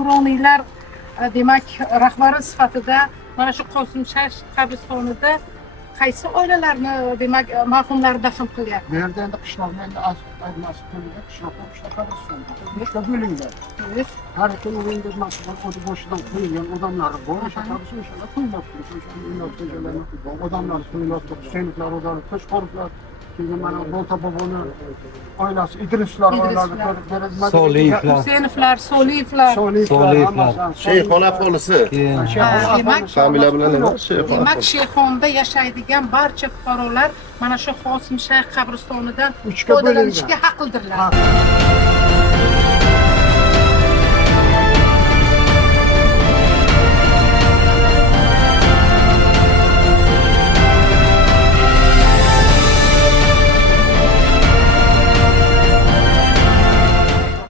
nuroniylar demak rahbari sifatida mana shu Qosimshayx qabristonida qaysi oilalarni demak marhumlar dafn qilyapti? Bu yerda endi qishloqni endi aytmasib qo'yilgan qishloq qabristonda. Qishloq bo'lingan. Har kuni endi masalan o'zi boshidan qo'yilgan odamlar bor. O'sha qabriston o'shalar qo'yilibdi. O'sha odamlar qo'yilibdi. Huseynovlar, odamlar, Toshqorovlar, keyin mana Bolta boboni oilasi, Idrislar oilasi ko'rib Soliyevlar. Huseynovlar, Soliyevlar. Soliyevlar. Shayxona aholisi. Demak, Familiya bilan nima? Shayxona. demak Shayxonda yashaydigan barcha fuqarolar mana shu Qosimshayx qabristonidan Uchga bo'lingan. foydalanishga haqlidirlar.